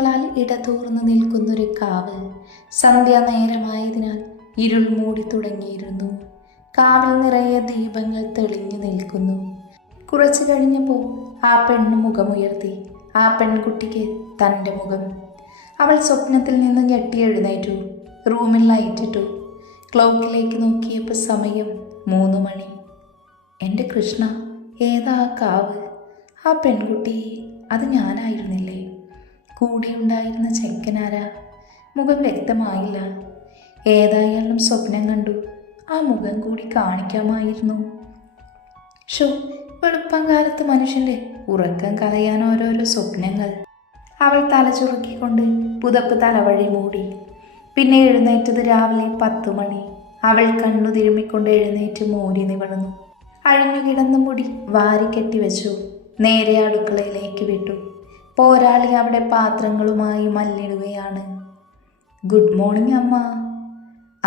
വൃക്ഷങ്ങളാൽ ഇടതൂർന്നു നിൽക്കുന്നൊരു കാവ്. സന്ധ്യാനേരമായതിനാൽ ഇരുൾ മൂടി തുടങ്ങിയിരുന്നു. കാവിൽ നിറയെ ദീപങ്ങൾ തെളിഞ്ഞു നിൽക്കുന്നു. കുറച്ചു കഴിഞ്ഞപ്പോൾ ആ പെണ്ണ് മുഖമുയർത്തി. ആ പെൺകുട്ടിക്ക് തൻ്റെ മുഖം. അവൾ സ്വപ്നത്തിൽ നിന്ന് ഞെട്ടി എഴുന്നേറ്റു. റൂമിൽ ലൈറ്റിട്ടു. ക്ലോക്കിലേക്ക് നോക്കിയപ്പോൾ സമയം 3 മണി. എൻ്റെ കൃഷ്ണ, ഏതാ ആ കാവ്? ആ പെൺകുട്ടി അത് ഞാനായിരുന്നില്ലേ? കൂടെയുണ്ടായിരുന്ന ചെക്കനാരാ? മുഖം വ്യക്തമായില്ല. ഏതായാലും സ്വപ്നം കണ്ടു. ആ മുഖം കൂടി കാണിക്കാമായിരുന്നു. ഷോ, വെളുപ്പം കാലത്ത് മനുഷ്യൻ്റെ ഉറക്കം കളയാൻ ഓരോരോ സ്വപ്നങ്ങൾ. അവൾ തല ചുറുക്കിക്കൊണ്ട് പുതപ്പ് തലവഴി മൂടി. പിന്നെ എഴുന്നേറ്റത് രാവിലെ 10 മണി. അവൾ കണ്ണു തിരുമ്മിക്കൊണ്ട് എഴുന്നേറ്റ് മോരി നിവണു. അഴിഞ്ഞുകിടന്ന മുടി വാരിക്കെട്ടി വെച്ചു. നേരെ അടുക്കളയിലേക്ക് വിട്ടു. പോരാളി അവിടെ പാത്രങ്ങളുമായി മല്ലിടുകയാണ്. ഗുഡ് മോർണിംഗ് അമ്മ.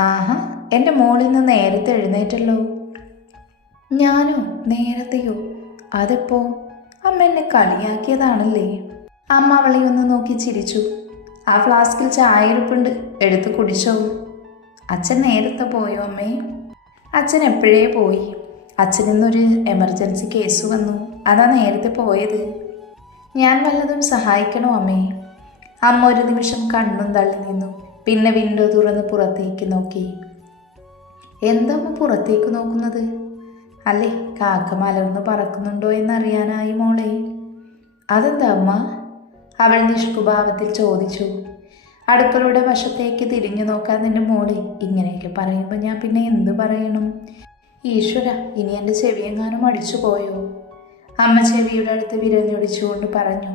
ആഹാ, എൻ്റെ മോളിൽ നിന്ന് നേരത്തെ എഴുന്നേറ്റല്ലോ. ഞാനോ? നേരത്തെയോ? അതെപ്പോ? അമ്മ എന്നെ കളിയാക്കിയതാണല്ലേ? അമ്മ അവളെ ഒന്ന് നോക്കി ചിരിച്ചു. ആ ഫ്ലാസ്കിൽ ചായ ഇരിപ്പുണ്ട്, എടുത്ത് കുടിച്ചോ. അച്ഛൻ നേരത്തെ പോയോ അമ്മേ? അച്ഛൻ എപ്പോഴേ പോയി. അച്ഛനിന്നൊരു എമർജൻസി കേസ് വന്നു, അതാ നേരത്തെ പോയത്. ഞാൻ വല്ലതും സഹായിക്കണോ അമ്മേ? അമ്മ ഒരു നിമിഷം കണ്ണും തള്ളി നിന്നു. പിന്നെ വിൻഡോ തുറന്ന് പുറത്തേക്ക് നോക്കി. എന്താ അമ്മ പുറത്തേക്ക് നോക്കുന്നത്? അല്ലേ, കാക്ക മലർന്ന് പറക്കുന്നുണ്ടോ എന്നറിയാനായി മോളെ. അതെന്താ അമ്മ? അവൾ നിഷ്കുഭാവത്തിൽ ചോദിച്ചു. അടുക്കളയുടെ വശത്തേക്ക് തിരിഞ്ഞു നോക്കാൻ നിന്റെ മോളെ ഇങ്ങനെയൊക്കെ പറയുമ്പോൾ ഞാൻ പിന്നെ എന്ത് പറയണം? ഈശ്വര, ഇനി എൻ്റെ ചെവിയെങ്ങാനും അടിച്ചു പോയോ? അമ്മ ചെവിയുടെ അടുത്ത് വിരഞ്ഞൊടിച്ചുകൊണ്ട് പറഞ്ഞു.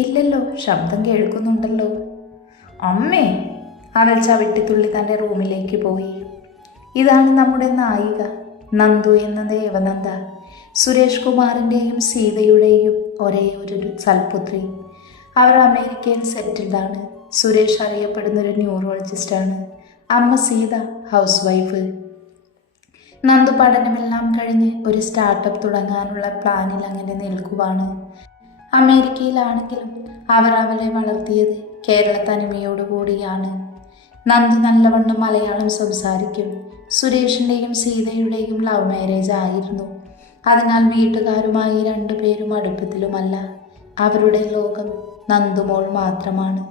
ഇല്ലല്ലോ, ശബ്ദം കേൾക്കുന്നുണ്ടല്ലോ. അമ്മേ! അവൾ ചവിട്ടിത്തുള്ളി തൻ്റെ റൂമിലേക്ക് പോയി. ഇതാണ് നമ്മുടെ നായിക, നന്ദു എന്ന ദേവനന്ദ. സുരേഷ് കുമാറിൻ്റെയും സീതയുടെയും ഒരേ ഒരു സൽപുത്രി. അവർ അമേരിക്കയിൽ സെറ്റിൽഡാണ്. സുരേഷ് അറിയപ്പെടുന്നൊരു ന്യൂറോളജിസ്റ്റാണ്. അമ്മ സീത ഹൗസ് വൈഫ്. നന്ദു പഠനമെല്ലാം കഴിഞ്ഞ് ഒരു സ്റ്റാർട്ടപ്പ് തുടങ്ങാനുള്ള പ്ലാനിൽ അങ്ങനെ നിൽക്കുവാണ്. അമേരിക്കയിലാണെങ്കിലും അവർ അവളെ വളർത്തിയത് കേരള തനിമയോടുകൂടിയാണ്. നന്ദു നല്ലവണ്ണം മലയാളം സംസാരിക്കും. സുരേഷിൻ്റെയും സീതയുടെയും ലവ് മാരേജ് ആയിരുന്നു. അതിനാൽ വീട്ടുകാരുമായി 2 പേരും അടുപ്പത്തിലുമല്ല. അവരുടെ ലോകം നന്ദുമോൾ മാത്രമാണ്.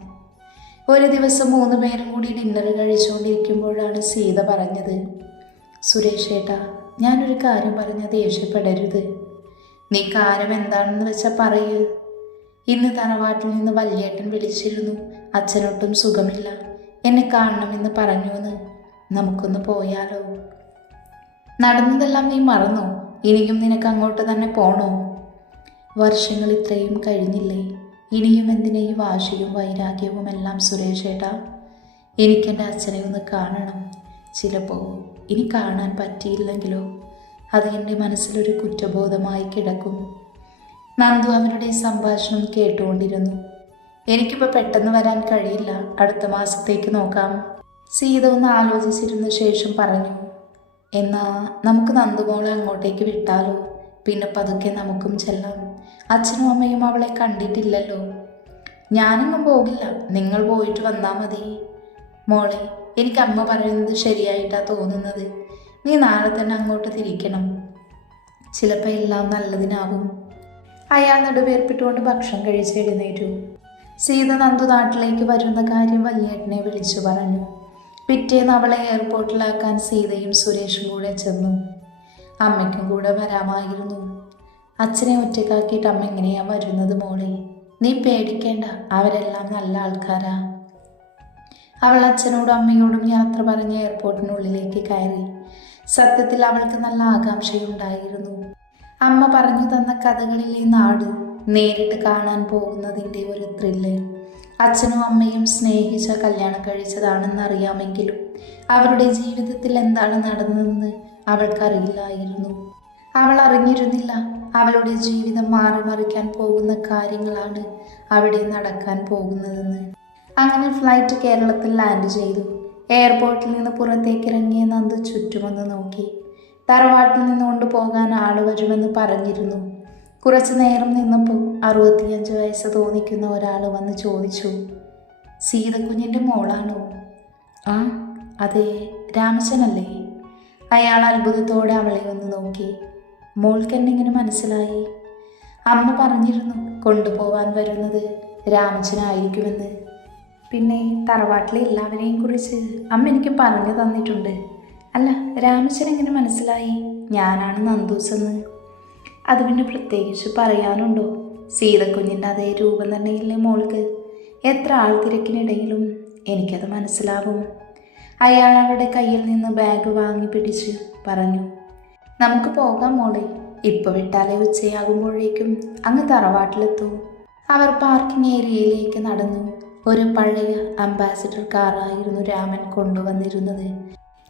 ഒരു ദിവസം 3 പേരും കൂടി ഡിന്നർ കഴിച്ചുകൊണ്ടിരിക്കുമ്പോഴാണ് സീത പറഞ്ഞത്. സുരേഷ് ഏട്ടാ, ഞാനൊരു കാര്യം പറഞ്ഞ ദേഷ്യപ്പെടരുത്. നീ കാര്യം എന്താണെന്ന് വെച്ചാൽ പറയൂ. ഇന്ന് തറവാട്ടിൽ നിന്ന് വല്യേട്ടൻ വിളിച്ചിരുന്നു. അച്ഛനൊട്ടും സുഖമില്ല, എന്നെ കാണണമെന്ന് പറഞ്ഞുവെന്ന്. നമുക്കൊന്ന് പോയാലോ? നടന്നതെല്ലാം നീ മറന്നോ? ഇനിയും നിനക്ക് അങ്ങോട്ട് തന്നെ പോണോ? വർഷങ്ങൾ ഇത്രയും കഴിഞ്ഞില്ലേ? ഇനിയും എന്തിനാ ഈ വാശിയും വൈരാഗ്യവും എല്ലാം സുരേഷ് ഏട്ടാ? എനിക്കെൻ്റെ അച്ഛനെ ഒന്ന് കാണണം. ചിലപ്പോൾ ഇനി കാണാൻ പറ്റിയില്ലെങ്കിലോ? അത് എൻ്റെ മനസ്സിലൊരു കുറ്റബോധമായി കിടക്കും. നന്ദു അവരുടെ സംഭാഷണം കേട്ടുകൊണ്ടിരുന്നു. എനിക്കിപ്പോൾ പെട്ടെന്ന് വരാൻ കഴിയില്ല, അടുത്ത മാസത്തേക്ക് നോക്കാം. സീത ഒന്ന് ആലോചിച്ചിരുന്ന ശേഷം പറഞ്ഞു. എന്നാ നമുക്ക് നന്ദുമോളെ അങ്ങോട്ടേക്ക് വിട്ടാലോ? പിന്നെ പതുക്കെ നമുക്കും ചെല്ലാം. അച്ഛനും അമ്മയും അവളെ കണ്ടിട്ടില്ലല്ലോ. ഞാനെങ്ങും പോകില്ല, നിങ്ങൾ പോയിട്ട് വന്നാൽ മതി. മോളെ, എനിക്ക് അമ്മ പറയുന്നത് ശരിയായിട്ടാണ് തോന്നുന്നത്. നീ നാളെ തന്നെ അങ്ങോട്ട് തിരിക്കണം. ചിലപ്പോൾ എല്ലാം നല്ലതിനാവും. അയാൾ നെടുവേർപ്പിട്ടുകൊണ്ട് ഭക്ഷണം കഴിച്ച് എഴുന്നേറ്റു. സീത നന്ദു നാട്ടിലേക്ക് വരുന്ന കാര്യം വല്യേട്ടനെ വിളിച്ചു പറഞ്ഞു. പിറ്റേന്ന് അവളെ എയർപോർട്ടിലാക്കാൻ സീതയും സുരേഷും കൂടെ ചെന്നു. അമ്മയ്ക്കും കൂടെ വരാമായിരുന്നു. അച്ഛനെ ഒറ്റക്കാക്കിയിട്ട് അമ്മ എങ്ങനെയാ വരുന്നത് മോളെ? നീ പേടിക്കേണ്ട, അവരെല്ലാം നല്ല ആൾക്കാരാ. അവൾ അച്ഛനോടും അമ്മയോടും യാത്ര പറഞ്ഞ് എയർപോർട്ടിനുള്ളിലേക്ക് കയറി. സത്യത്തിൽ അവൾക്ക് നല്ല ആകാംക്ഷയുണ്ടായിരുന്നു. അമ്മ പറഞ്ഞു തന്ന കഥകളിൽ ഈ നാട് നേരിട്ട് കാണാൻ പോകുന്നതിൻ്റെ ഒരു ത്രില്ല്. അച്ഛനും അമ്മയും സ്നേഹിച്ച കല്യാണം കഴിച്ചതാണെന്നറിയാമെങ്കിലും അവരുടെ ജീവിതത്തിൽ എന്താണ് നടന്നതെന്ന് അവൾക്കറിയില്ലായിരുന്നു. അവൾ അറിഞ്ഞിരുന്നില്ല അവളുടെ ജീവിതം മാറിമറിക്കാൻ പോകുന്ന കാര്യങ്ങളാണ് അവിടെ നടക്കാൻ പോകുന്നതെന്ന്. അങ്ങനെ ഫ്ലൈറ്റ് കേരളത്തിൽ ലാൻഡ് ചെയ്തു. എയർപോർട്ടിൽ നിന്ന് പുറത്തേക്കിറങ്ങിയ നന്ദു ചുറ്റുമൊന്ന് നോക്കി. തറവാട്ടിൽ നിന്ന് കൊണ്ടുപോകാൻ ആൾ വരുമെന്ന് പറഞ്ഞിരുന്നു. കുറച്ചു നേരം നിന്നപ്പോൾ 65 വയസ്സ് തോന്നിക്കുന്ന ഒരാൾ വന്ന് ചോദിച്ചു, സീതക്കുഞ്ഞിൻ്റെ മോളാണോ? ആ അതെ, രാമച്ചനല്ലേ? അയാൾ അത്ഭുതത്തോടെ അവളെ ഒന്ന് നോക്കി. മോൾക്ക് എന്നെങ്ങനെ മനസ്സിലായി? അമ്മ പറഞ്ഞിരുന്നു കൊണ്ടുപോവാൻ വരുന്നത് രാമച്ചനായിരിക്കുമെന്ന്. പിന്നെ തറവാട്ടിലെ എല്ലാവരെയും കുറിച്ച് അമ്മ എനിക്ക് പറഞ്ഞു തന്നിട്ടുണ്ട്. അല്ല, രാമച്ചൻ എങ്ങനെ മനസ്സിലായി ഞാനാണ് നന്ദൂസെന്ന്? അത് പിന്നെ പ്രത്യേകിച്ച് പറയാനുണ്ടോ? സീതക്കുഞ്ഞിൻ്റെ അതേ രൂപം തന്നെയില്ലേ മോൾക്ക്? എത്ര ആൾത്തിരക്കിനിടയിലും എനിക്കത് മനസ്സിലാവും. അയാൾ അവളുടെ കയ്യിൽ നിന്ന് ബാഗ് വാങ്ങി പിടിച്ച് പറഞ്ഞു, നമുക്ക് പോകാം മോളെ. ഇപ്പൊ വിട്ടാലേ ഉച്ചയാകുമ്പോഴേക്കും അങ്ങ് തറവാട്ടിലെത്തൂ. അവർ പാർക്കിംഗ് ഏരിയയിലേക്ക് നടന്നു. ഒരു പഴയ അംബാസിഡർ കാറായിരുന്നു രാമൻ കൊണ്ടുവന്നിരുന്നത്.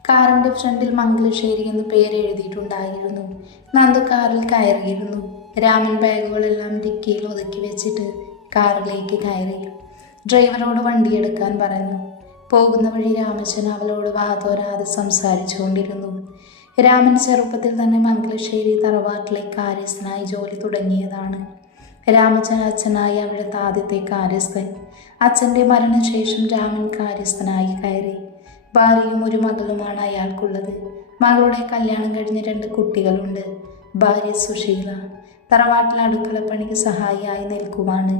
കാറിന്റെ ഫ്രണ്ടിൽ മംഗലശ്ശേരി എന്ന് പേരെഴുതിയിട്ടുണ്ടായിരുന്നു. നന്ദു കാറിൽ കയറിയിരുന്നു. രാമൻ ബാഗുകളെല്ലാം ഡിക്കിയിൽ ഒതുക്കി വെച്ചിട്ട് കാറിലേക്ക് കയറി. ഡ്രൈവറോട് വണ്ടിയെടുക്കാൻ പറഞ്ഞു. പോകുന്ന വഴി രാമച്ചൻ അവളോട് വാതോരാതെ സംസാരിച്ചു കൊണ്ടിരുന്നു. രാമൻ ചെറുപ്പത്തിൽ തന്നെ മംഗലശ്ശേരി തറവാട്ടിലെ കാര്യസ്ഥനായി ജോലി തുടങ്ങിയതാണ്. രാമച്ചൻ അച്ഛനായി അവിടുത്തെ ആദ്യത്തെ കാര്യസ്ഥൻ. അച്ഛൻ്റെ മരണശേഷം രാമൻ കാര്യസ്ഥനായി കയറി. ഭാര്യയും ഒരു മകളുമാണ് അയാൾക്കുള്ളത്. മകളുടെ കല്യാണം കഴിഞ്ഞ് 2 കുട്ടികളുണ്ട്. ഭാര്യ സുശീല തറവാട്ടിൽ അടുക്കളപ്പണിക്ക് സഹായിയായി നിൽക്കുവാണ്.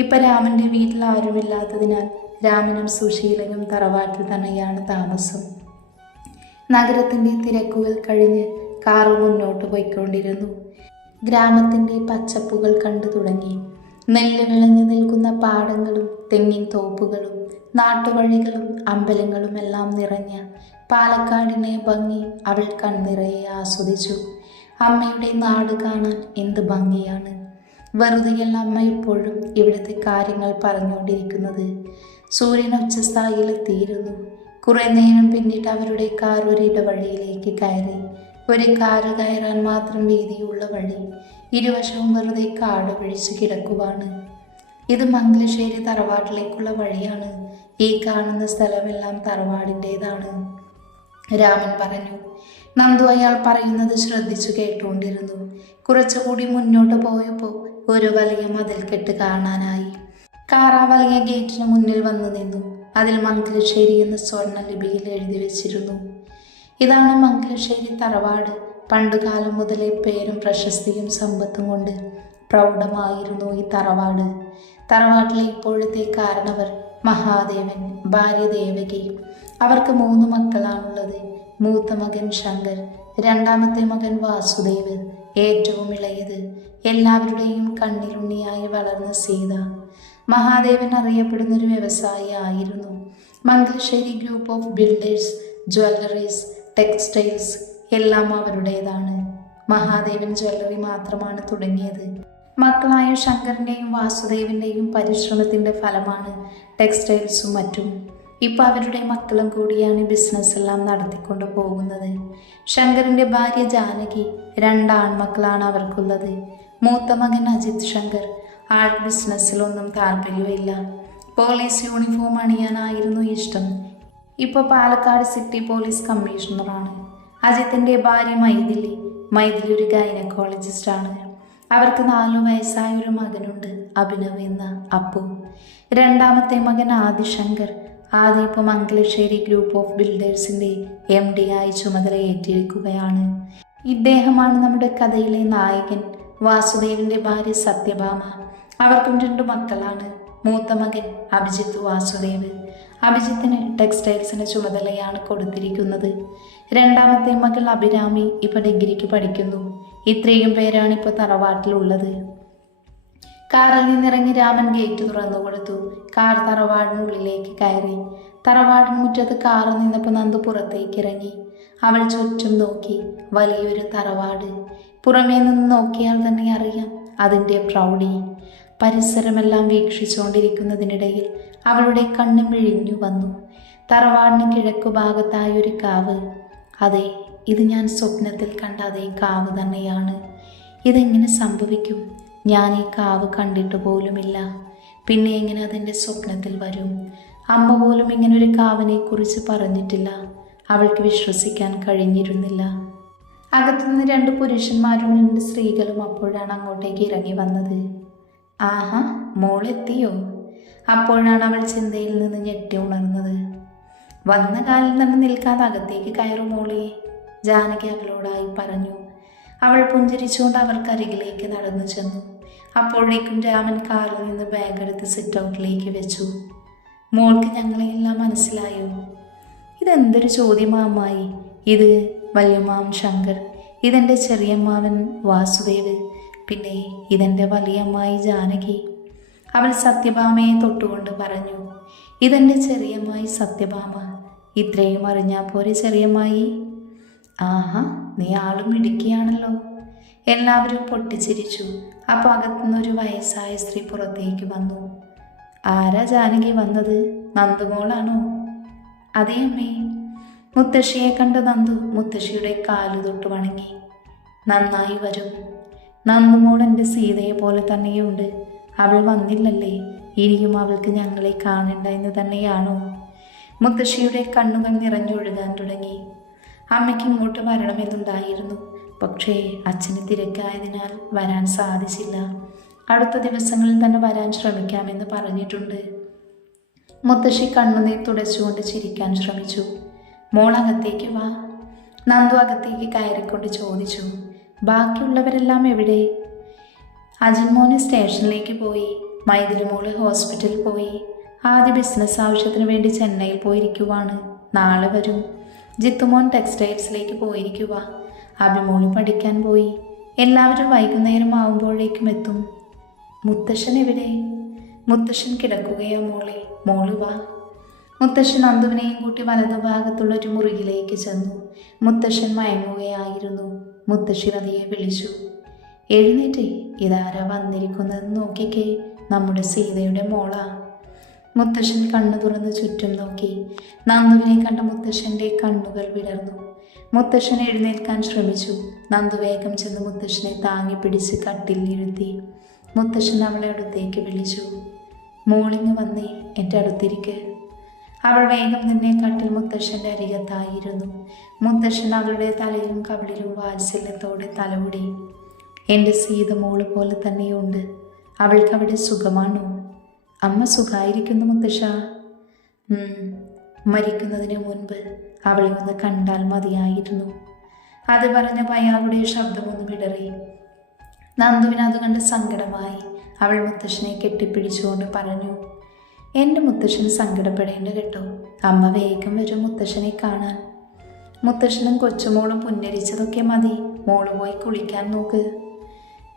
ഇപ്പം രാമൻ്റെ വീട്ടിൽ ആരുമില്ലാത്തതിനാൽ രാമനും സുശീലനും തറവാട്ടിൽ തന്നെയാണ് താമസം. നഗരത്തിൻ്റെ തിരക്കുകൾ കഴിഞ്ഞ് കാറ് മുന്നോട്ട് പോയിക്കൊണ്ടിരുന്നു. ഗ്രാമത്തിൻ്റെ പച്ചപ്പുകൾ കണ്ടു തുടങ്ങി. നെല്ല് വിളഞ്ഞു നിൽക്കുന്ന പാടങ്ങളും തെങ്ങിൻ തോപ്പുകളും നാട്ടുവഴികളും അമ്പലങ്ങളും എല്ലാം നിറഞ്ഞ പാലക്കാടിനെ ഭംഗി അവൾ കൺനിറയെ ആസ്വദിച്ചു. അമ്മയുടെ നാട് കാണാൻ എന്ത് ഭംഗിയാണ്! വെറുതെയല്ല അമ്മ ഇപ്പോഴും ഇവിടുത്തെ കാര്യങ്ങൾ പറഞ്ഞുകൊണ്ടിരിക്കുന്നത്. സൂര്യൻ ഉച്ചസ്ഥായിലെത്തിയിരുന്നു. കുറെ നേരം പിന്നിട്ട് അവരുടെ കാർ ഒരു ഇടവഴിയിലേക്ക് കയറി. ഒരു കാറ് കയറാൻ മാത്രം വീതിയുള്ള വഴി. ഇരുവശവും വെറുതെ കാട് പിഴിച്ചു കിടക്കുവാണ്. ഇത് മംഗലശ്ശേരി തറവാട്ടിലേക്കുള്ള വഴിയാണ്. ഈ കാണുന്ന സ്ഥലമെല്ലാം തറവാടിൻ്റെതാണ്, രാമൻ പറഞ്ഞു. നന്ദു അയാൾ പറയുന്നത് ശ്രദ്ധിച്ചു കേട്ടുകൊണ്ടിരുന്നു. കുറച്ചുകൂടി മുന്നോട്ട് പോയപ്പോൾ ഒരു വലിയ മതിൽക്കെട്ട് കാണാനായി. കാർ ആ വലിയ ഗേറ്റിന് മുന്നിൽ വന്നു നിന്നു. അതിൽ മംഗലശ്ശേരി എന്ന് സ്വർണ്ണ ലിപിയിൽ എഴുതി വെച്ചിരുന്നു. ഇതാണ് മംഗലശ്ശേരി തറവാട്. പണ്ടുകാലം മുതലേ പേരും പ്രശസ്തിയും സമ്പത്തും കൊണ്ട് പ്രൗഢമായിരുന്നു ഈ തറവാട്. തറവാട്ടിലെ ഇപ്പോഴത്തെ കാരണവർ മഹാദേവൻ, ഭാര്യ ദേവകി. അവർക്ക് 3 മക്കളാണുള്ളത്. മൂത്ത മകൻ ശങ്കർ, രണ്ടാമത്തെ മകൻ വാസുദേവ്, ഏറ്റവും ഇളയത് എല്ലാവരുടെയും കണ്ണിലുണ്ണിയായി വളർന്ന സീത. മഹാദേവൻ അറിയപ്പെടുന്നൊരു വ്യവസായി ആയിരുന്നു. Mangalassery group of builders, jewelleries, textiles എല്ലാം അവരുടേതാണ്. മഹാദേവൻ ജ്വല്ലറി മാത്രമാണ് തുടങ്ങിയത്. മക്കളായ ശങ്കറിൻ്റെയും വാസുദേവിൻ്റെയും പരിശ്രമത്തിൻ്റെ ഫലമാണ് ടെക്സ്റ്റൈൽസും മറ്റും. ഇപ്പോൾ അവരുടെ മക്കളും കൂടിയാണ് ബിസിനസ് എല്ലാം നടത്തിക്കൊണ്ട് പോകുന്നത്. ശങ്കറിൻ്റെ ഭാര്യ ജാനകി, 2 ആൺമക്കളാണ് അവർക്കുള്ളത്. മൂത്ത മകൻ അജിത് ശങ്കർ. ആൾക്ക് ബിസിനസ്സിലൊന്നും താല്പര്യമില്ല. പോലീസ് യൂണിഫോം അണിയാനായിരുന്നു ഇഷ്ടം. ഇപ്പോൾ പാലക്കാട് സിറ്റി പോലീസ് കമ്മീഷണറാണ്. അജിത്തിൻ്റെ ഭാര്യ മൈഥിലി. മൈഥിലി ഒരു ഗൈനക്കോളജിസ്റ്റാണ്. അവർക്ക് 4 വയസ്സായ ഒരു മകനുണ്ട്, അഭിനവ് എന്ന അപ്പു. രണ്ടാമത്തെ മകൻ ആദിശങ്കർ. ആദ്യം ഇപ്പോൾ മംഗലശ്ശേരി ഗ്രൂപ്പ് ഓഫ് ബിൽഡേഴ്സിൻ്റെ MD ആയി ചുമതല ഏറ്റിരിക്കുകയാണ്. ഇദ്ദേഹമാണ് നമ്മുടെ കഥയിലെ നായകൻ. വാസുദേവിൻ്റെ ഭാര്യ സത്യഭാമ. അവർക്കും 2 മക്കളാണ്. മൂത്ത മകൻ അഭിജിത്ത് വാസുദേവ്. അഭിജിത്തിന് ടെക്സ്റ്റൈൽസിൻ്റെ ചുമതലയാണ് കൊടുത്തിരിക്കുന്നത്. രണ്ടാമത്തെ മകൾ അഭിരാമി ഇപ്പോൾ ഡിഗ്രിക്ക് പഠിക്കുന്നു. ഇത്രയും പേരാണ് ഇപ്പോൾ തറവാട്ടിലുള്ളത്. കാറിൽ നിന്നിറങ്ങി രാമൻ ഗേറ്റ് തുറന്നു കൊടുത്തു. കാർ തറവാടിനുള്ളിലേക്ക് കയറി. തറവാടിന് മുറ്റത്ത് കാറ് നിന്നപ്പോൾ നന്ദു പുറത്തേക്ക് ഇറങ്ങി. അവൾ ചുറ്റും നോക്കി. വലിയൊരു തറവാട്. പുറമേ നിന്ന് നോക്കിയാൽ തന്നെ അറിയാം അതിൻ്റെ പ്രൗഢി. പരിസരമെല്ലാം വീക്ഷിച്ചുകൊണ്ടിരിക്കുന്നതിനിടയിൽ അവളുടെ കണ്ണ് മിഴിഞ്ഞു വന്നു. തറവാടിന് കിഴക്കുഭാഗത്തായൊരു കാവ്. അതെ, ഇത് ഞാൻ സ്വപ്നത്തിൽ കണ്ട അതേ കാവ് തന്നെയാണ്. ഇതെങ്ങനെ സംഭവിക്കും? ഞാൻ ഈ കാവ് കണ്ടിട്ട് പോലുമില്ല. പിന്നെ എങ്ങനെ അതെൻ്റെ സ്വപ്നത്തിൽ വരും? അമ്മ പോലും ഇങ്ങനൊരു കാവിനെ കുറിച്ച് പറഞ്ഞിട്ടില്ല. അവൾക്ക് വിശ്വസിക്കാൻ കഴിഞ്ഞിരുന്നില്ല. അകത്തുനിന്ന് 2 പുരുഷന്മാരും 2 സ്ത്രീകളും അപ്പോഴാണ് അങ്ങോട്ടേക്ക് ഇറങ്ങി വന്നത്. ആഹാ, മോളെത്തിയോ? അപ്പോഴാണ് അവൾ ചിന്തയിൽ നിന്ന് ഞെട്ടി ഉണർന്നത്. വന്ന കാലിൽ തന്നെ നിൽക്കാതെ അകത്തേക്ക് കയറും മോളെ, ജാനകി അവളോടായി പറഞ്ഞു. അവൾ പുഞ്ചിരിച്ചുകൊണ്ട് അവർക്കരികിലേക്ക് നടന്നു ചെന്നു. അപ്പോഴേക്കും രാമൻ കാറിൽ നിന്ന് ബാഗെടുത്ത് സിറ്റ് ഔട്ടിലേക്ക് വെച്ചു. മോൾക്ക് ഞങ്ങളെയെല്ലാം മനസ്സിലായോ? ഇതെന്തൊരു ചോദ്യമാ അമ്മായി. ഇത് വല്യമ്മാവൻ ശങ്കർ, ഇതെൻ്റെ ചെറിയമ്മാവൻ വാസുദേവ്, പിന്നെ ഇതെൻ്റെ വലിയമ്മായി ജാനകി. അവൾ സത്യഭാമയെ തൊട്ടുകൊണ്ട് പറഞ്ഞു. ഇതെൻ്റെ ചെറിയമ്മായി സത്യഭാമ. ഇത്രയും അറിഞ്ഞാൽ പോരെ ചെറിയമ്മായി? ആഹാ, നീ ആളും ഇടുക്കിയാണല്ലോ. എല്ലാവരും പൊട്ടിച്ചിരിച്ചു. അപ്പോൾ അകത്തുനിന്നൊരു വയസ്സായ സ്ത്രീ പുറത്തേക്ക് വന്നു. ആരാ ജാനകി വന്നത്? നന്ദുമോളാണോ? അതേ അമ്മേ. മുത്തശ്ശിയെ കണ്ട നന്ദു മുത്തശ്ശിയുടെ കാലു തൊട്ട് വണങ്ങി. നന്നായി വരും. നന്ദുമോൾ എൻ്റെ സീതയെ പോലെ തന്നെയുണ്ട്. അവൾ വന്നില്ലല്ലേ, ഇനിയും അവൾക്ക് ഞങ്ങളെ കാണണ്ട എന്ന് തന്നെയാണോ? മുത്തശ്ശിയുടെ കണ്ണുകൾ നിറഞ്ഞൊഴുകാൻ തുടങ്ങി. അമ്മയ്ക്ക് ഇങ്ങോട്ട് വരണമെന്നുണ്ടായിരുന്നു, പക്ഷേ അച്ഛന് തിരക്കായതിനാൽ വരാൻ സാധിച്ചില്ല. അടുത്ത ദിവസങ്ങളിൽ തന്നെ വരാൻ ശ്രമിക്കാമെന്ന് പറഞ്ഞിട്ടുണ്ട്. മുത്തശ്ശി കണ്ണുനീർ തുടച്ചുകൊണ്ട് ചിരിക്കാൻ ശ്രമിച്ചു. മോൾ അകത്തേക്ക് വാ. നന്ദു അകത്തേക്ക് കയറിക്കൊണ്ട് ചോദിച്ചു. ബാക്കിയുള്ളവരെല്ലാം എവിടെ? അജിൻമോന് സ്റ്റേഷനിലേക്ക് പോയി, മൈഥിലിമോള് ഹോസ്പിറ്റലിൽ പോയി, ആദ്യ ബിസിനസ് ആവശ്യത്തിന് വേണ്ടി ചെന്നൈയിൽ പോയിരിക്കുവാണ്, നാളെ വരും. ജിത്തുമോൻ ടെക്സ്റ്റൈൽസിലേക്ക് പോയിരിക്കുക, അഭിമോള് പഠിക്കാൻ പോയി. എല്ലാവരും വൈകുന്നേരം ആവുമ്പോഴേക്കും എത്തും. മുത്തശ്ശൻ എവിടെ? മുത്തശ്ശൻ കിടക്കുകയോ മോളെ, മോള് വാ. മുത്തശ്ശൻ നന്ദുവിനെയും കൂട്ടി വലതുഭാഗത്തുള്ള ഒരു മുറിയിലേക്ക് ചെന്നു. മുത്തശ്ശൻ മയങ്ങുകയായിരുന്നു. മുത്തശ്ശി പതിയെ വിളിച്ചു. എഴുന്നേറ്റേ, ഇതാരാ വന്നിരിക്കുന്നത് നോക്കിക്കേ, നമ്മുടെ സീതയുടെ മോളാ. മുത്തശ്ശൻ കണ്ണു തുറന്ന് ചുറ്റും നോക്കി. നന്ദുവിനെ കണ്ട മുത്തശ്ശൻ്റെ കണ്ണുകൾ വിടർന്നു. മുത്തശ്ശൻ എഴുന്നേൽക്കാൻ ശ്രമിച്ചു. നന്ദു വേഗം ചെന്ന് മുത്തശ്ശനെ താങ്ങി പിടിച്ച് കട്ടിലിരുത്തി. മുത്തശ്ശൻ അവളെ അടുത്തേക്ക് വിളിച്ചു. മോളിങ്ങ് വന്നേ, എൻ്റെ അടുത്തിരിക്ക്. അവൾ വേഗം തന്നെ കട്ടിൽ മുത്തശ്ശൻ്റെ അരികത്തായിരുന്നു. മുത്തശ്ശൻ അവളുടെ തലയിലും കവിളിലും വാത്സല്യത്തോടെ തലമുടി. എൻ്റെ സീത മോള് പോലെ തന്നെയുണ്ട്. അവൾക്കവിടെ സുഖമാണോ? അമ്മ സുഖമായിരിക്കുന്നു മുത്തശ്ശ. മരിക്കുന്നതിന് മുൻപ് അവളെ ഒന്ന് കണ്ടാൽ മതിയായിരുന്നു. അത് പറഞ്ഞപ്പോൾ അയാളുടെ ശബ്ദമൊന്ന് വിടറി. നന്ദുവിന് അത് കണ്ട് സങ്കടമായി. അവൾ മുത്തശ്ശനെ കെട്ടിപ്പിടിച്ചുകൊണ്ട് പറഞ്ഞു. എൻ്റെ മുത്തശ്ശൻ സങ്കടപ്പെടേണ്ട കേട്ടോ, അമ്മ വേഗം വരും മുത്തശ്ശനെ കാണാൻ. മുത്തശ്ശനും കൊച്ചുമോളും പുന്നരിച്ചതൊക്കെ മതി, മോള് പോയി കുളിക്കാൻ നോക്ക്.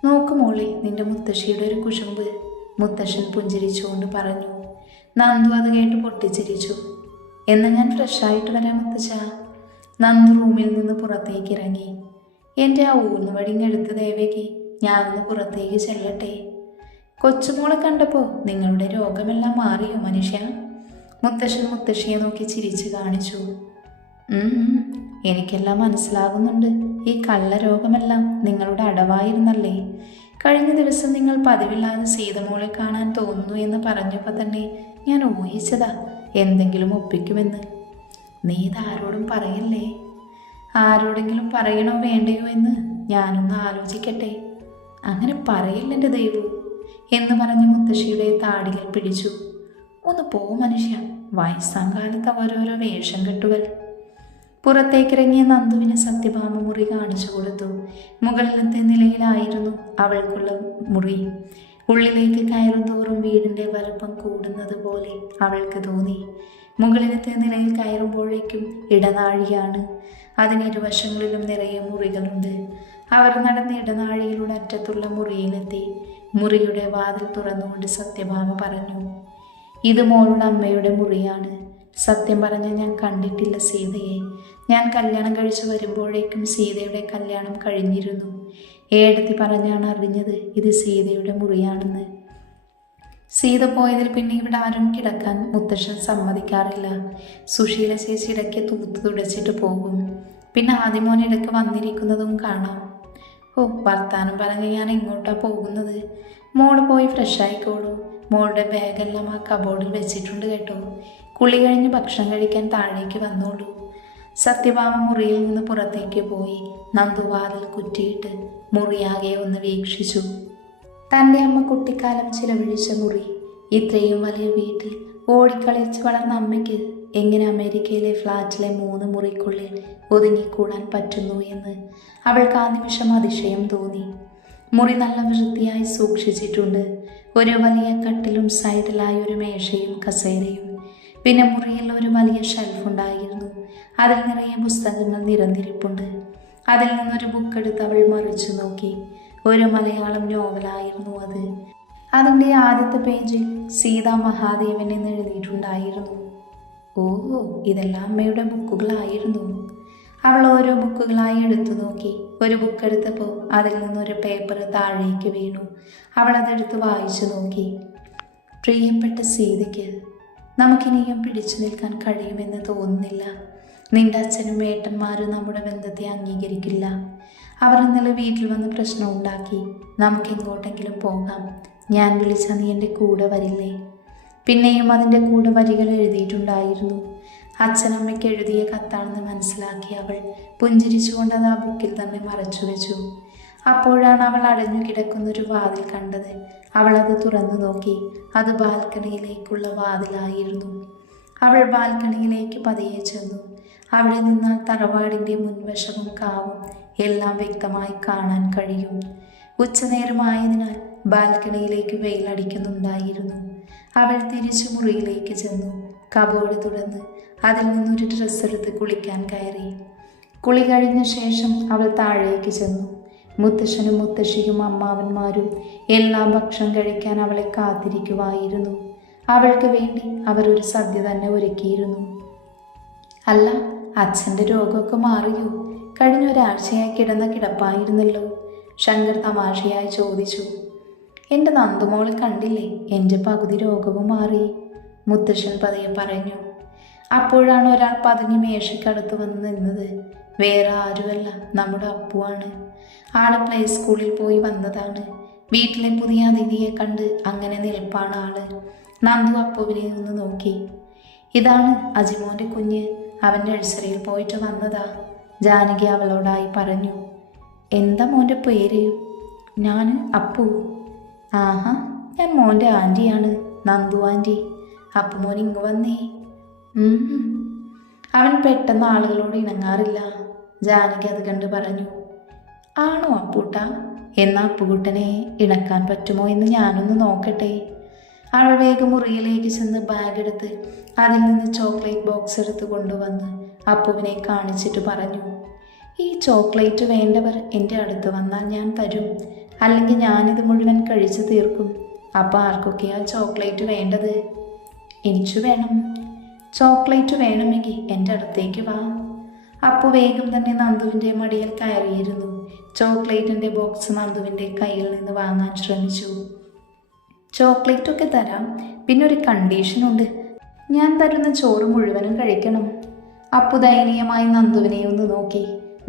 നോക്ക് മോളെ, നിന്റെ മുത്തശ്ശിയുടെ ഒരു കുശുമ്പ്, മുത്തശ്ശൻ പുഞ്ചിരിച്ചുകൊണ്ട് പറഞ്ഞു. നന്ദു അത് കേട്ട് പൊട്ടിച്ചിരിച്ചു. എന്നാൽ ഞാൻ ഫ്രഷായിട്ട് വരാം മുത്തശ്ശ. നന്ദു റൂമിൽ നിന്ന് പുറത്തേക്ക് ഇറങ്ങി. എൻ്റെ ആ ഊന്നുവടിങ്ങെടുത്ത് ദേവകി, ഞാനൊന്ന് പുറത്തേക്ക് ചെല്ലട്ടെ. കൊച്ചുമോളെ കണ്ടപ്പോൾ നിങ്ങളുടെ രോഗമെല്ലാം മാറിയോ മനുഷ്യ? മുത്തശ്ശൻ മുത്തശ്ശിയെ നോക്കി ചിരിച്ചു കാണിച്ചു. എനിക്കെല്ലാം മനസ്സിലാകുന്നുണ്ട്. ഈ കള്ളരോഗമെല്ലാം നിങ്ങളുടെ അടവായിരുന്നല്ലേ. കഴിഞ്ഞ ദിവസം നിങ്ങൾ പതിവില്ലാതെ സീതമോളെ കാണാൻ തോന്നുന്നു എന്ന് പറഞ്ഞപ്പോൾ തന്നെ ഞാൻ ഊഹിച്ചതാ എന്തെങ്കിലും ഒപ്പിക്കുമെന്ന്. നീ ഇതാരോടും പറയല്ലേ. ആരോടെങ്കിലും പറയണോ വേണ്ടയോ എന്ന് ഞാനൊന്ന് ആലോചിക്കട്ടെ. അങ്ങനെ പറയില്ലെൻ്റെ ദൈവം എന്ന് പറഞ്ഞ് മുത്തശ്ശിയുടെ താടികൾ പിടിച്ചു. ഒന്ന് പോ മനുഷ്യ, വയസ്സാം കാലത്ത് ഓരോരോ വേഷം കെട്ടുകൾ. പുറത്തേക്കിറങ്ങിയ നന്ദുവിന് സത്യഭാമ മുറി കാണിച്ചു കൊടുത്തു. മുകളിലത്തെ നിലയിലായിരുന്നു അവൾക്കുള്ള മുറി. ഉള്ളിലേക്ക് കയറും തോറും വീടിൻ്റെ വലുപ്പം കൂടുന്നത് പോലെ അവൾക്ക് തോന്നി. മുകളിലത്തെ നിലയിൽ കയറുമ്പോഴേക്കും ഇടനാഴിയാണ്. അതിനിരുവശങ്ങളിലും നിറയെ മുറികളുണ്ട്. അവർ നടന്ന് ഇടനാഴിയിലൂടെ അറ്റത്തുള്ള മുറിയിലെത്തി. മുറിയുടെ വാതിൽ തുറന്നുകൊണ്ട് സത്യഭാമ പറഞ്ഞു. ഇത് മോളുടെ അമ്മയുടെ മുറിയാണ്. സത്യം പറഞ്ഞ ഞാൻ കണ്ടിട്ടില്ല സീതയെ. ഞാൻ കല്യാണം കഴിച്ചു വരുമ്പോഴേക്കും സീതയുടെ കല്യാണം കഴിഞ്ഞിരുന്നു. ഏടത്തി പറഞ്ഞാണ് അറിഞ്ഞത് ഇത് സീതയുടെ മുറിയാണെന്ന്. സീത പോയതിൽ പിന്നെ ഇവിടെ ആരും കിടക്കാൻ മുത്തശ്ശൻ സമ്മതിക്കാറില്ല. സുശീല ചേച്ചി ഇടയ്ക്ക് തൂത്ത് തുടച്ചിട്ട് പോകും. പിന്നെ ആദ്യമോൻ ഇടയ്ക്ക് വന്നിരിക്കുന്നതും കാണാം. ഓ, വർത്താനം പറഞ്ഞ് ഞാൻ എങ്ങോട്ടാണ് പോകുന്നത്? മോള് പോയി ഫ്രഷായിക്കോളൂ. മോളുടെ ബാഗെല്ലാം ആ കബോർഡിൽ വെച്ചിട്ടുണ്ട് കേട്ടോ. കുളി കഴിഞ്ഞ് ഭക്ഷണം കഴിക്കാൻ താഴേക്ക് വന്നോളൂ. സത്യഭാമ മുറിയിൽ നിന്ന് പുറത്തേക്ക് പോയി നന്ദു വാതിൽ കുറ്റിയിട്ട് മുറിയാകെ ഒന്ന് വീക്ഷിച്ചു. തൻ്റെ അമ്മ കുട്ടിക്കാലം ചിലവഴിച്ച മുറി, ഇത്രയും വലിയ വീട്ടിൽ ഓടിക്കളിച്ച് വളർന്ന അമ്മയ്ക്ക് എങ്ങനെ അമേരിക്കയിലെ ഫ്ലാറ്റിലെ 3 മുറിക്കുള്ളിൽ ഒതുങ്ങിക്കൂടാൻ പറ്റുന്നു എന്ന് അവൾക്ക് ആ നിമിഷം അതിശയം തോന്നി. മുറി നല്ല വൃത്തിയായി സൂക്ഷിച്ചിട്ടുണ്ട്. ഒരു വലിയ കട്ടിലും സൈഡിലായി ഒരു മേശയും കസേരയും. പിന്നെ മുറിയിൽ ഒരു വലിയ ഷെൽഫുണ്ടായിരുന്നു. അതിൽ നിറയെ പുസ്തകങ്ങൾ നിരന്നിരിപ്പുണ്ട്. അതിൽ നിന്നൊരു ബുക്കെടുത്ത് അവൾ മറിച്ചു നോക്കി. ഒരു മലയാളം നോവലായിരുന്നു അത്. അതിൻ്റെ ആദ്യത്തെ പേജിൽ സീതാ മഹാദേവൻ എന്ന് എഴുതിയിട്ടുണ്ടായിരുന്നു. ഓ, ഇതെല്ലാം അമ്മയുടെ ബുക്കുകളായിരുന്നു. അവൾ ഓരോ ബുക്കുകളായി എടുത്തു നോക്കി. ഒരു ബുക്കെടുത്തപ്പോൾ അതിൽ നിന്നൊരു പേപ്പർ താഴേക്ക് വീണു. അവൾ അതെടുത്ത് വായിച്ചു നോക്കി. പ്രിയപ്പെട്ട സീതയ്ക്ക്, നമുക്കിനിയും പിടിച്ചു നിൽക്കാൻ കഴിയുമെന്ന് തോന്നുന്നില്ല. നിന്റെ അച്ഛനും ഏട്ടന്മാരും നമ്മുടെ ബന്ധത്തെ അംഗീകരിക്കില്ല. അവർ ഇന്നലെ വീട്ടിൽ വന്ന് പ്രശ്നം ഉണ്ടാക്കി. നമുക്ക് എങ്ങോട്ടെങ്കിലും പോകാം. ഞാൻ വിളിച്ചാൽ നീ എൻ്റെ കൂടെ വരില്ലേ? പിന്നെയും അതിൻ്റെ കൂടെ വരികൾ എഴുതിയിട്ടുണ്ടായിരുന്നു. അച്ഛനമ്മയ്ക്ക് എഴുതിയ കത്താണെന്ന് മനസ്സിലാക്കി അവൾ പുഞ്ചിരിച്ചുകൊണ്ട് അത് ആ ബുക്കിൽ തന്നെ മറച്ചു വെച്ചു. അപ്പോഴാണ് അവൾ അടഞ്ഞു കിടക്കുന്നൊരു വാതിൽ കണ്ടത്. അവൾ അത് തുറന്നു നോക്കി. അത് ബാൽക്കണിയിലേക്കുള്ള വാതിലായിരുന്നു. അവൾ ബാൽക്കണിയിലേക്ക് പതിയെ ചെന്നു. അവിടെ നിന്നാൽ തറവാടിൻ്റെ മുൻവശവും കാവും എല്ലാം വ്യക്തമായി കാണാൻ കഴിയും. ഉച്ചനേരമായതിനാൽ ബാൽക്കണിയിലേക്ക് വെയിലടിക്കുന്നുണ്ടായിരുന്നു. അവൾ തിരിച്ചു മുറിയിലേക്ക് ചെന്നു. കബോർഡ് തുറന്ന് അതിൽ നിന്നൊരു ഡ്രസ്സ് എടുത്ത് കുളിക്കാൻ കയറി. കുളി കഴിഞ്ഞ ശേഷം അവൾ താഴേക്ക് ചെന്നു. മുത്തശ്ശനും മുത്തശ്ശിയും അമ്മാവന്മാരും എല്ലാം ഭക്ഷണം കഴിക്കാൻ അവളെ കാത്തിരിക്കുവായിരുന്നു. അവൾക്ക് വേണ്ടി അവർ ഒരു സദ്യ തന്നെ ഒരുക്കിയിരുന്നു. അല്ല, അച്ഛൻ്റെ രോഗമൊക്കെ മാറിയോ? കഴിഞ്ഞ ഒരാഴ്ചയായി കിടന്ന കിടപ്പായിരുന്നല്ലോ. ശങ്കർ തമാശയായി ചോദിച്ചു. എൻ്റെ നന്ദുമോള് കണ്ടില്ലേ, എൻ്റെ പകുതി രോഗവും മാറി, മുത്തശ്ശൻ പതിയെ പറഞ്ഞു. അപ്പോഴാണ് ഒരാൾ പതുങ്ങി മേശയ്ക്കടുത്ത് വന്ന് നിന്നത്. വേറെ ആരുമല്ല, നമ്മുടെ അപ്പുവാണ്. ആള് പ്ലേ സ്കൂളിൽ പോയി വന്നതാണ്. വീട്ടിലെ പുതിയ അതിഥിയെ കണ്ട് അങ്ങനെ നിൽപ്പാണ് ആള്. നന്ദു അപ്പുവിനെ ഒന്ന് നോക്കി. ഇതാണ് അജിമോൻ്റെ കുഞ്ഞ്, അവൻ നഴ്സറിയിൽ പോയിട്ട് വന്നതാ, ജാനകി അവളോടായി പറഞ്ഞു. എന്താ മോൻ്റെ പേര്? ഞാൻ അപ്പു. ആഹാ, ഞാൻ മോൻ്റെ ആൻറ്റിയാണ്, നന്ദു ആൻറ്റി. അപ്പു മോൻ ഇങ്ങ് വന്നേ. അവൻ പെട്ടെന്ന് ആളുകളോട് ഇണങ്ങാറില്ല, ജാനകി അത് കണ്ട് പറഞ്ഞു. ആണോ അപ്പൂട്ട? എന്നാൽ അപ്പുകുട്ടനെ ഇണക്കാൻ പറ്റുമോ എന്ന് ഞാനൊന്ന് നോക്കട്ടെ. അവൾ വേഗം മുറിയിലേക്ക് ചെന്ന് ബാഗ് എടുത്ത് അതിൽ നിന്ന് ചോക്ലേറ്റ് ബോക്സ് എടുത്ത് കൊണ്ടുവന്ന് അപ്പുവിനെ കാണിച്ചിട്ട് പറഞ്ഞു. ഈ ചോക്ലേറ്റ് വേണ്ടവർ എൻ്റെ അടുത്ത് വന്നാൽ ഞാൻ തരും, അല്ലെങ്കിൽ ഞാനിത് മുഴുവൻ കഴിച്ചു തീർക്കും. അപ്പോൾ ആർക്കൊക്കെയാ ചോക്ലേറ്റ് വേണ്ടത്? എനിക്ക് വേണം. ചോക്ലേറ്റ് വേണമെങ്കിൽ എൻ്റെ അടുത്തേക്ക് വാ. അപ്പു വേഗം തന്നെ നന്ദുവിൻ്റെ മടിയിൽ കയറിയിരുന്നു. ചോക്ലേറ്റിൻ്റെ ബോക്സ് നന്ദുവിൻ്റെ കയ്യിൽ നിന്ന് വാങ്ങാൻ ശ്രമിച്ചു. ചോക്ലേറ്റൊക്കെ തരാം, പിന്നെ ഒരു കണ്ടീഷനുണ്ട്, ഞാൻ തരുന്ന ചോറ് മുഴുവനും കഴിക്കണം. അപ്പു ദയനീയമായി നന്ദുവിനെ ഒന്ന് നോക്കി.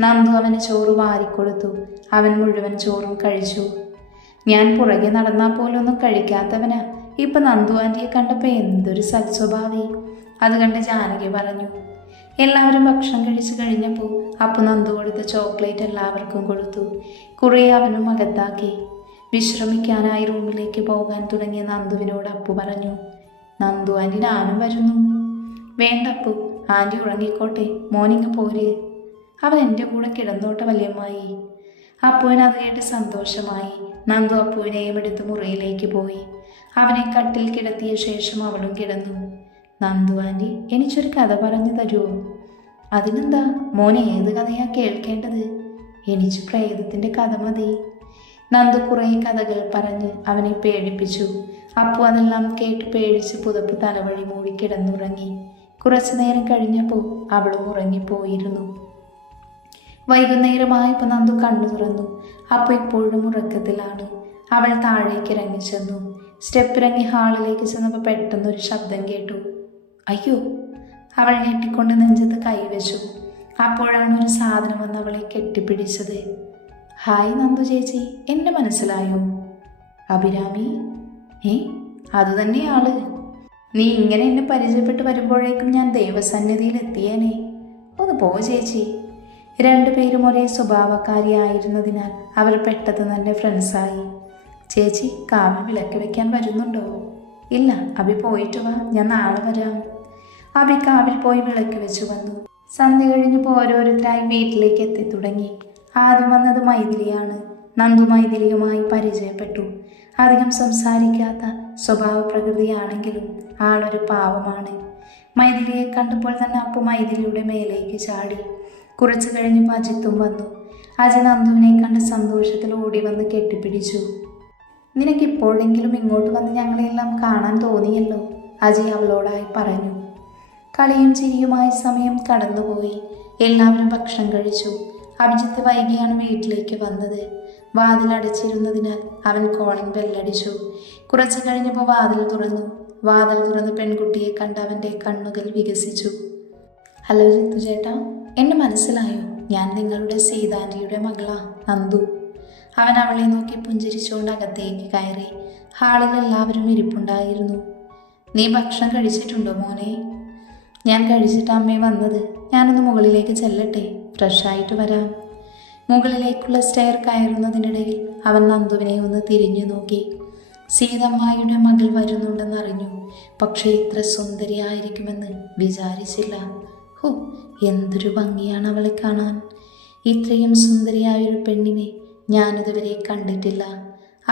നന്ദു അവന് ചോറ് വാരിക്കൊടുത്തു. അവൻ മുഴുവൻ ചോറും കഴിച്ചു. ഞാൻ പുറകെ നടന്നാൽ പോലൊന്നും കഴിക്കാത്തവനാ. ഇപ്പം നന്ദു ആൻറ്റിയെ കണ്ടപ്പോൾ എന്തൊരു സൽസ്വഭാവി. അത് കണ്ട് ജാനകി പറഞ്ഞു. എല്ലാവരും ഭക്ഷണം കഴിച്ചു കഴിഞ്ഞപ്പോൾ അപ്പു നന്ദു കൊടുത്ത ചോക്ലേറ്റ് എല്ലാവർക്കും കൊടുത്തു. കുറേ അവനും അകത്താക്കി. വിശ്രമിക്കാനായി റൂമിലേക്ക് പോകാൻ തുടങ്ങിയ നന്ദുവിനോട് അപ്പു പറഞ്ഞു. നന്ദു ആൻറ്റി, ഞാനും വരുന്നു. വേണ്ട അപ്പു, ആൻറ്റി ഉറങ്ങിക്കോട്ടെ, മോനിങ്ങ് പോര്. അവൻ എൻ്റെ കൂടെ കിടന്നോട്ടെ വല്യമ്മായി. അപ്പുവിന് അത് കേട്ട് സന്തോഷമായി. നന്ദു അപ്പുവിനെയും എടുത്ത് മുറിയിലേക്ക് പോയി. അവനെ കട്ടിൽ കിടത്തിയ ശേഷം അവളും കിടന്നു. നന്ദു ആൻറ്റി, എനിക്കൊരു കഥ പറഞ്ഞു തരുമോ? അതിനെന്താ, മോനെ ഏത് കഥയാ കേൾക്കേണ്ടത്? എനിക്ക് പ്രേതത്തിൻ്റെ കഥ മതി. നന്ദു കുറേ കഥകൾ പറഞ്ഞ് അവനെ പേടിപ്പിച്ചു. അപ്പു അതെല്ലാം കേട്ട് പേടിച്ച് പുതപ്പ് തലവഴി മൂടി കിടന്നുറങ്ങി. കുറച്ചു നേരം കഴിഞ്ഞപ്പോൾ അവളും ഉറങ്ങിപ്പോയിരുന്നു. വൈകുന്നേരമായപ്പോൾ നന്ദു കണ്ണു തുറന്നു. അപ്പു ഇപ്പോഴും ഉറക്കത്തിലാണ്. അവൾ താഴേക്ക് ഇറങ്ങി ചെന്നു. സ്റ്റെപ്പ് ഇറങ്ങി ഹാളിലേക്ക് ചെന്നപ്പോൾ പെട്ടെന്നൊരു ശബ്ദം കേട്ടു. അയ്യോ! അവൾ ഞെട്ടിക്കൊണ്ട് നെഞ്ചത്ത് കൈവച്ചു. അപ്പോഴാണ് ഒരു സാധനം വന്ന് അവളെ കെട്ടിപ്പിടിച്ചത്. ഹായ് നന്ദു ചേച്ചി, എന്നെ മനസ്സിലായോ? അഭിരാമി? അതുതന്നെ ആള്. നീ ഇങ്ങനെ എന്നെ പരിചയപ്പെട്ട് വരുമ്പോഴേക്കും ഞാൻ ദൈവസന്നിധിയിൽ എത്തിയേനെ. ഒന്ന് ഒന്ന് പോ ചേച്ചി. രണ്ടുപേരും ഒരേ സ്വഭാവക്കാരിയായിരുന്നതിനാൽ അവർ പെട്ടെന്ന് തന്നെ ഫ്രണ്ട്സായി. ചേച്ചി കാവിൽ വിളക്ക് വെക്കാൻ വരുന്നുണ്ടോ? ഇല്ല, അഭി പോയിട്ട് വാ, ഞാൻ നാളെ വരാം. അഭി കാവിൽ പോയി വിളക്ക് വെച്ചു വന്നു. സന്ധ്യ കഴിഞ്ഞപ്പോൾ ഓരോരുത്തരായി വീട്ടിലേക്ക് എത്തിത്തുടങ്ങി. ആദ്യം വന്നത് മൈഥിലിയാണ്. നന്ദു മൈഥിലിയുമായി പരിചയപ്പെട്ടു. അധികം സംസാരിക്കാത്ത സ്വഭാവ പ്രകൃതിയാണെങ്കിലും ആളൊരു പാവമാണ്. മൈഥിലിയെ കണ്ടപ്പോൾ തന്നെ അപ്പു മൈഥിലിയുടെ മേലേക്ക് ചാടി. കുറച്ചു കഴിഞ്ഞപ്പോൾ അജിത്തും വന്നു. അജി നന്ദുവിനെ കണ്ട് സന്തോഷത്തിൽ ഓടി വന്ന് കെട്ടിപ്പിടിച്ചു. നിനക്കിപ്പോഴെങ്കിലും ഇങ്ങോട്ട് വന്ന് ഞങ്ങളെല്ലാം കാണാൻ തോന്നിയല്ലോ, അജി അവളോടായി പറഞ്ഞു. കളിയും ചിരിയുമായി സമയം കടന്നുപോയി. എല്ലാവരും ഭക്ഷണം കഴിച്ചു. അഭിജിത്ത് വൈകിയാണ് വീട്ടിലേക്ക് വന്നത്. വാതിലടച്ചിരുന്നതിനാൽ അവൻ കോളിംഗ് ബെല്ലടിച്ചു. കുറച്ചു കഴിഞ്ഞപ്പോൾ വാതിൽ തുറന്നു. വാതിൽ തുറന്ന് പെൺകുട്ടിയെ കണ്ട് അവൻ്റെ കണ്ണുകൾ വികസിച്ചു. ഹലോ ജിത്തു ചേട്ടാ, എന്നെ മനസ്സിലായോ? ഞാൻ നിങ്ങളുടെ സീതാൻ്റിയുടെ മകളാ, നന്ദു. അവൻ അവളെ നോക്കി പുഞ്ചിരിച്ചുകൊണ്ട് അകത്തേക്ക് കയറി. ഹാളിൽ എല്ലാവരും ഇരിപ്പുണ്ടായിരുന്നു. നീ ഭക്ഷണം കഴിച്ചിട്ടുണ്ടോ മോനെ? ഞാൻ കഴിച്ചിട്ട് അമ്മേ വന്നത്. ഞാനൊന്ന് മുകളിലേക്ക് ചെല്ലട്ടെ, ഫ്രഷായിട്ട് വരാം. മുകളിലേക്കുള്ള സ്റ്റെയർ കയറുന്നതിനിടയിൽ അവൻ നന്ദുവിനെ ഒന്ന് തിരിഞ്ഞു നോക്കി. സീതമ്മായിയുടെ മകൾ വരുന്നുണ്ടെന്നറിഞ്ഞു, പക്ഷേ ഇത്ര സുന്ദരിയായിരിക്കുമെന്ന് വിചാരിച്ചില്ല. ഹോ, എന്തൊരു ഭംഗിയാണ് അവളെ കാണാൻ. ഇത്രയും സുന്ദരിയായൊരു പെണ്ണിനെ ഞാനിതുവരെ കണ്ടിട്ടില്ല.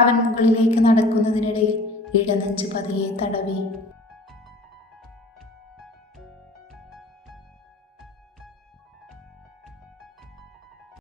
അവൻ മുകളിലേക്ക് നടക്കുന്നതിനിടയിൽ ഇടനെഞ്ച് പതിയെ തടവി.